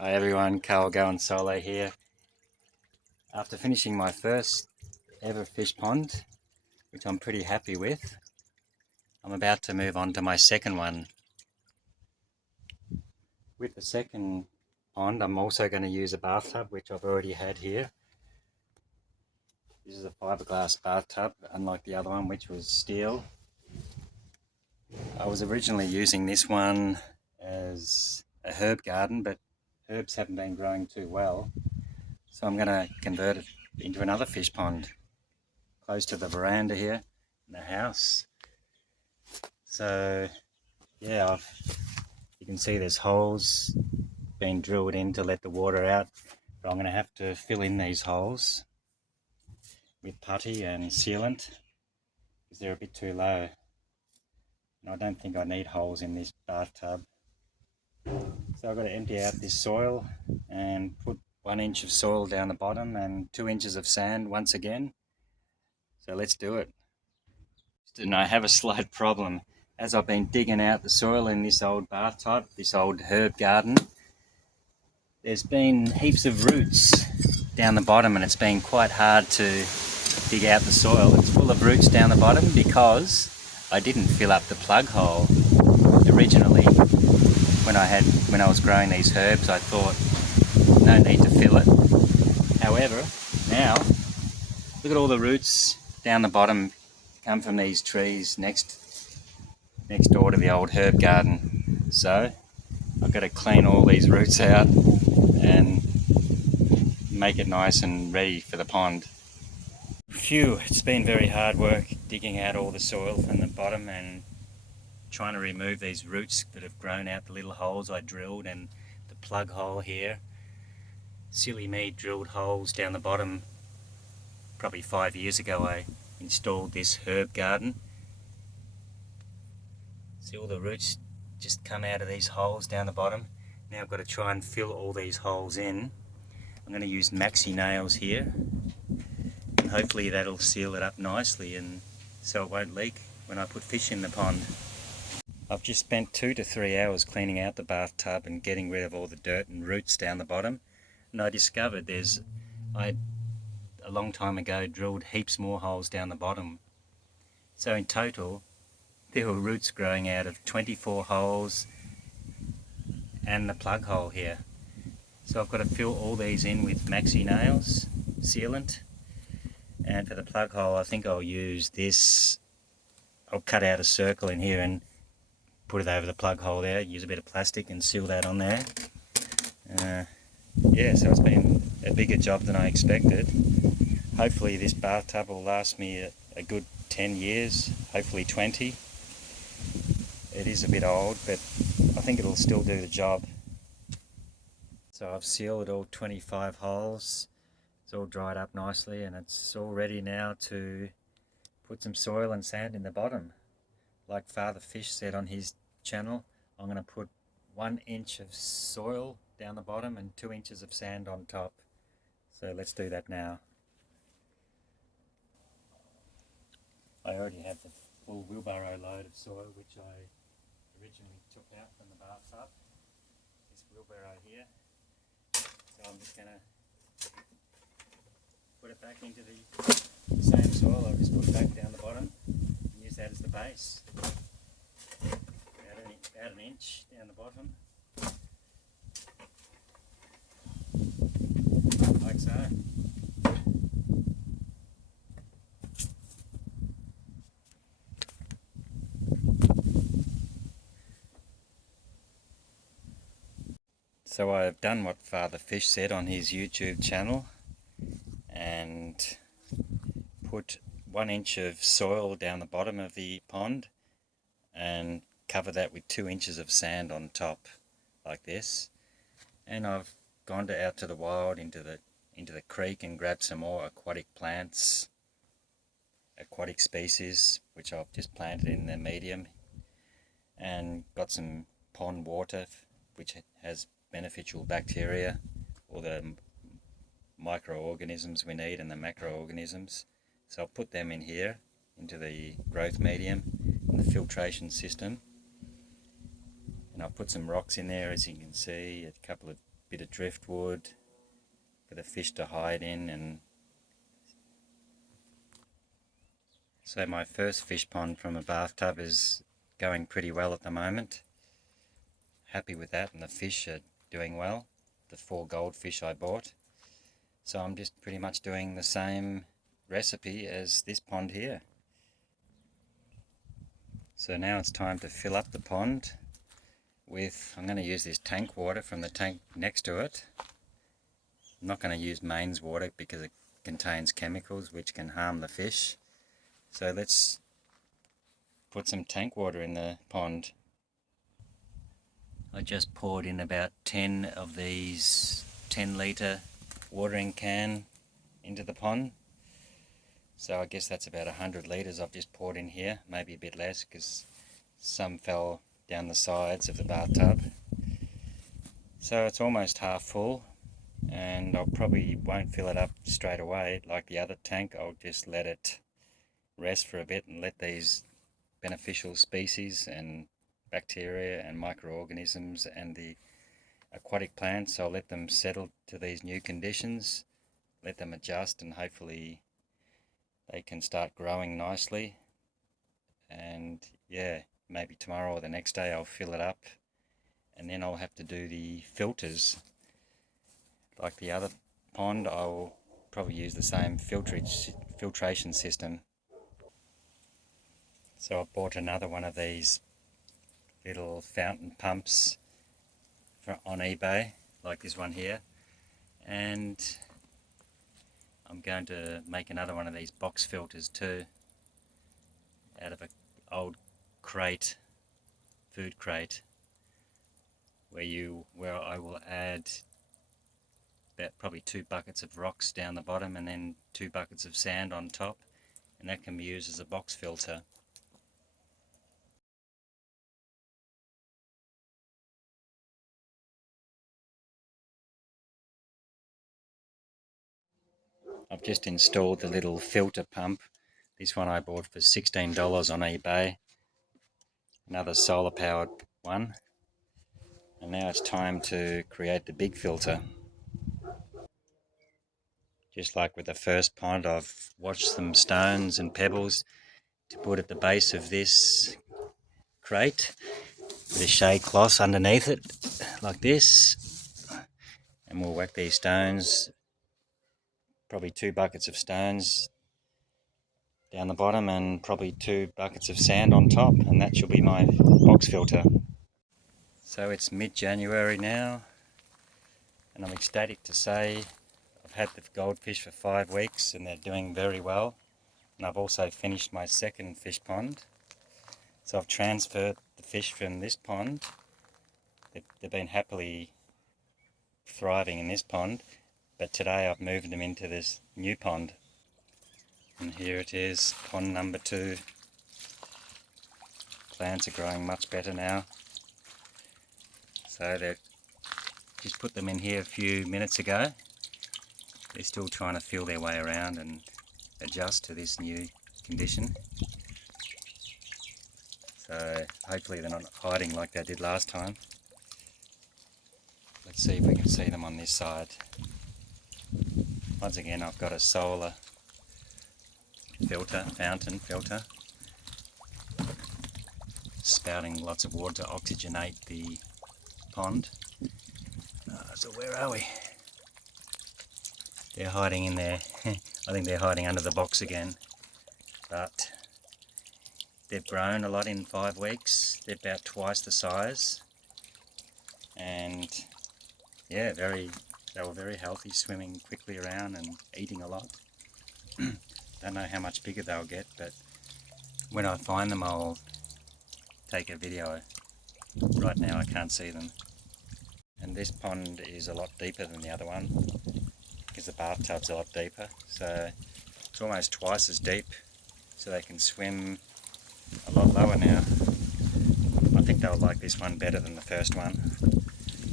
Hi everyone, Karl-going-solo here. After finishing my first ever fish pond, which I'm pretty happy with, I'm about to move on to my second one. With the second pond, I'm also going to use a bathtub, which I've already had here. This is a fiberglass bathtub, unlike the other one, which was steel. I was originally using this one as a herb garden, but herbs haven't been growing too well. So I'm going to convert it into another fish pond close to the veranda here in the house. So yeah, you can see there's holes being drilled in to let the water out, but I'm going to have to fill in these holes with putty and sealant because they're a bit too low, and I don't think I need holes in this bathtub. So I've got to empty out this soil and put 1 inch of soil down the bottom and 2 inches of sand once again. So let's do it. And I have a slight problem. As I've been digging out the soil in this old bathtub, this old herb garden, there's been heaps of roots down the bottom, and it's been quite hard to dig out the soil. It's full of roots down the bottom because I didn't fill up the plug hole originally. When I was growing these herbs, I thought no need to fill it. However, now look at all the roots down the bottom come from these trees next door to the old herb garden. So I've got to clean all these roots out and make it nice and ready for the pond. Phew, it's been very hard work digging out all the soil from the bottom and trying to remove these roots that have grown out the little holes I drilled, and the plug hole here. Silly me, drilled holes down the bottom. Probably 5 years ago I installed this herb garden. See all the roots just come out of these holes down the bottom. Now I've got to try and fill all these holes in. I'm going to use maxi nails here, and hopefully that'll seal it up nicely and so it won't leak when I put fish in the pond. I've just spent 2 to 3 hours cleaning out the bathtub and getting rid of all the dirt and roots down the bottom, and I discovered I a long time ago drilled heaps more holes down the bottom. So in total there were roots growing out of 24 holes and the plug hole here. So I've got to fill all these in with maxi nails, sealant, and for the plug hole I think I'll use this. I'll cut out a circle in here and put it over the plug hole there, use a bit of plastic and seal that on there. Yeah, so it's been a bigger job than I expected. Hopefully this bathtub will last me a good 10 years, hopefully 20. It is a bit old, but I think it'll still do the job. So I've sealed all 25 holes. It's all dried up nicely and it's all ready now to put some soil and sand in the bottom. Like Father Fish said on his channel, I'm going to put 1 inch of soil down the bottom and 2 inches of sand on top. So let's do that now. I already have the full wheelbarrow load of soil which I originally took out from the bathtub. This wheelbarrow here. So I'm just going to put it back into the same soil. I'll just put it back down the bottom and use that as the base. About an inch down the bottom. Like so. So I've done what Father Fish said on his YouTube channel and put 1 inch of soil down the bottom of the pond and cover that with 2 inches of sand on top, like this. And I've gone out to the wild into the creek and grabbed some more aquatic plants, aquatic species, which I've just planted in the medium, and got some pond water which has beneficial bacteria, or the microorganisms we need and the macroorganisms. So I'll put them in here into the growth medium and the filtration system, and I'll put some rocks in there, as you can see, a couple of bit of driftwood for the fish to hide in. And so my first fish pond from a bathtub is going pretty well at the moment. Happy with that, and the fish are doing well, the 4 goldfish I bought. So I'm just pretty much doing the same recipe as this pond here. So now it's time to fill up the pond with, I'm going to use this tank water from the tank next to it. I'm not going to use mains water because it contains chemicals which can harm the fish. So let's put some tank water in the pond. I just poured in about 10 of these 10-litre watering can into the pond. So I guess that's about 100 litres I've just poured in here, maybe a bit less because some fell down the sides of the bathtub. So it's almost half full, and I probably won't fill it up straight away like the other tank. I'll just let it rest for a bit and let these beneficial species and bacteria and microorganisms and the aquatic plants, I'll let them settle to these new conditions, let them adjust, and hopefully they can start growing nicely. And yeah, maybe tomorrow or the next day I'll fill it up, and then I'll have to do the filters. Like the other pond, I'll probably use the same filtration system. So I bought another one of these little fountain pumps on eBay, like this one here, and I'm going to make another one of these box filters too, out of an old crate, food crate, where I will add about probably 2 buckets of rocks down the bottom and then 2 buckets of sand on top, and that can be used as a box filter. I've just installed the little filter pump. This one I bought for $16 on eBay. Another solar powered one. And now it's time to create the big filter. Just like with the first pond, I've watched some stones and pebbles to put at the base of this crate with a shade cloth underneath it, like this. And we'll whack these stones, probably 2 buckets of stones down the bottom and probably 2 buckets of sand on top, and that should be my box filter. So it's mid-January now, and I'm ecstatic to say I've had the goldfish for 5 weeks and they're doing very well. And I've also finished my second fish pond. So I've transferred the fish from this pond. They've been happily thriving in this pond, but today I've moved them into this new pond. And here it is, pond number 2. Plants are growing much better now. So they've just put them in here a few minutes ago. They're still trying to feel their way around and adjust to this new condition. So hopefully they're not hiding like they did last time. Let's see if we can see them on this side. Once again, I've got a solar filter, fountain filter, spouting lots of water to oxygenate the pond. So where are we? They're hiding in there. I think they're hiding under the box again. But they've grown a lot in 5 weeks. They're about twice the size. And yeah, they were very healthy, swimming quickly around and eating a lot. Don't know how much bigger they'll get, but when I find them I'll take a video. Right now I can't see them. And this pond is a lot deeper than the other one because the bathtub's a lot deeper, so it's almost twice as deep, so they can swim a lot lower now. I think they'll like this one better than the first one.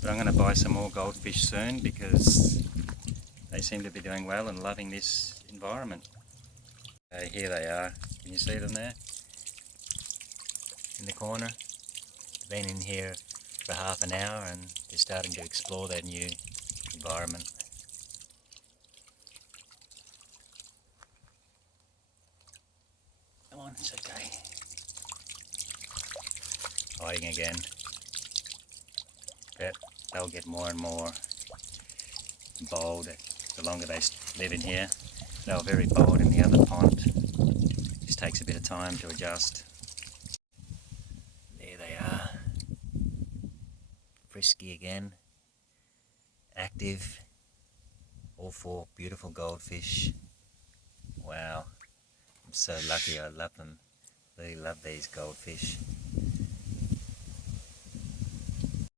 But I'm going to buy some more goldfish soon because they seem to be doing well and loving this environment. Here they are. Can you see them there? In the corner. They've been in here for half an hour and they're starting to explore their new environment. Come on, it's okay. Hiding again. But they'll get more and more bold the longer they live in here. They were very bold in the other pond. Just takes a bit of time to adjust. There they are. Frisky again. Active. All four beautiful goldfish. Wow. I'm so lucky, I love them. Really love these goldfish.